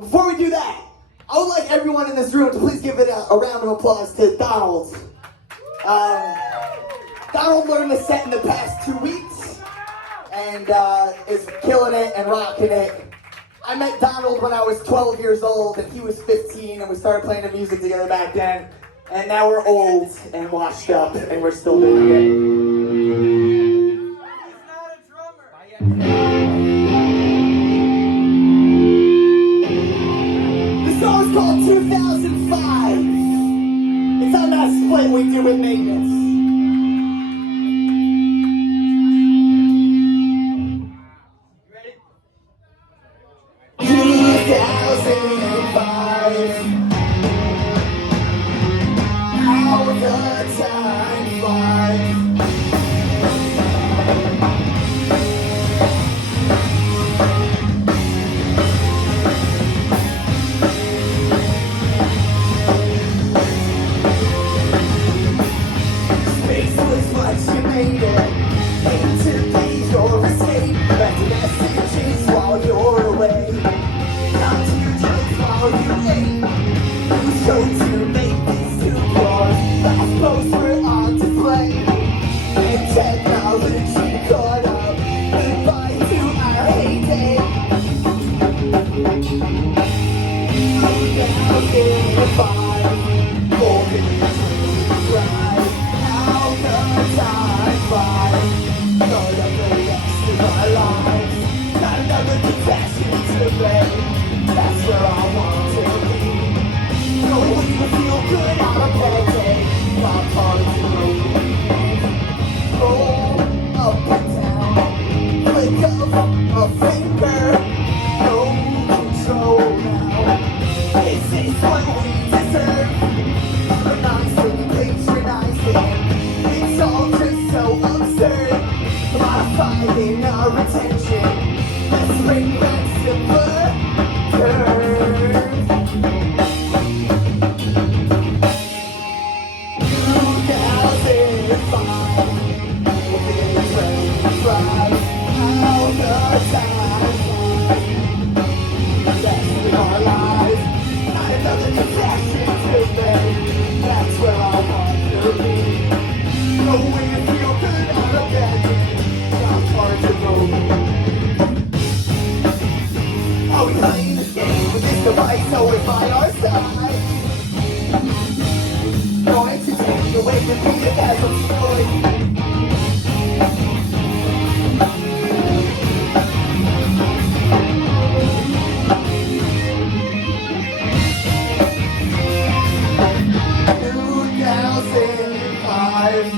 Before we do that, I would like everyone in this room to please give it a round of applause to Donald. Donald learned the set in the past 2 weeks and is killing it and rocking it. I met Donald when I was 12 years old and he was 15 and we started playing the music together back then. And now we're old and washed up and we're still doing it. He's not a drummer. The song's called 2005. It's on that split we do with Maintenance. You ready? 2005. How the time flies. Space was what you made it. Aim to be your escape. Back to messages while you're away. Not to jokes while you ate. You chose to make these two claws. Last posts were on display. And technology caught up. Goodbye to our heyday. 2005. Golden dreams rise. How the time flies. None of the rest of our lives. Not another confession to blame. That's where I want to be. Knowing you feel good on a bad day. Not hard to believe. Roll up and down. Click of a finger. No control now. This is what we deserve. Patronizing, patronizing. It's all just so absurd. Modifying our attention. Let's bring back simpler terms. 2005. We'll be in the train ride. How the time flies. Best in our lives. Not another confession to make. That's where I want to be. Knowing you feel good on a bad day. Not hard to believe. Are we playing this game with this device always by our side? Going to take away the beat as I'm slowing. Five,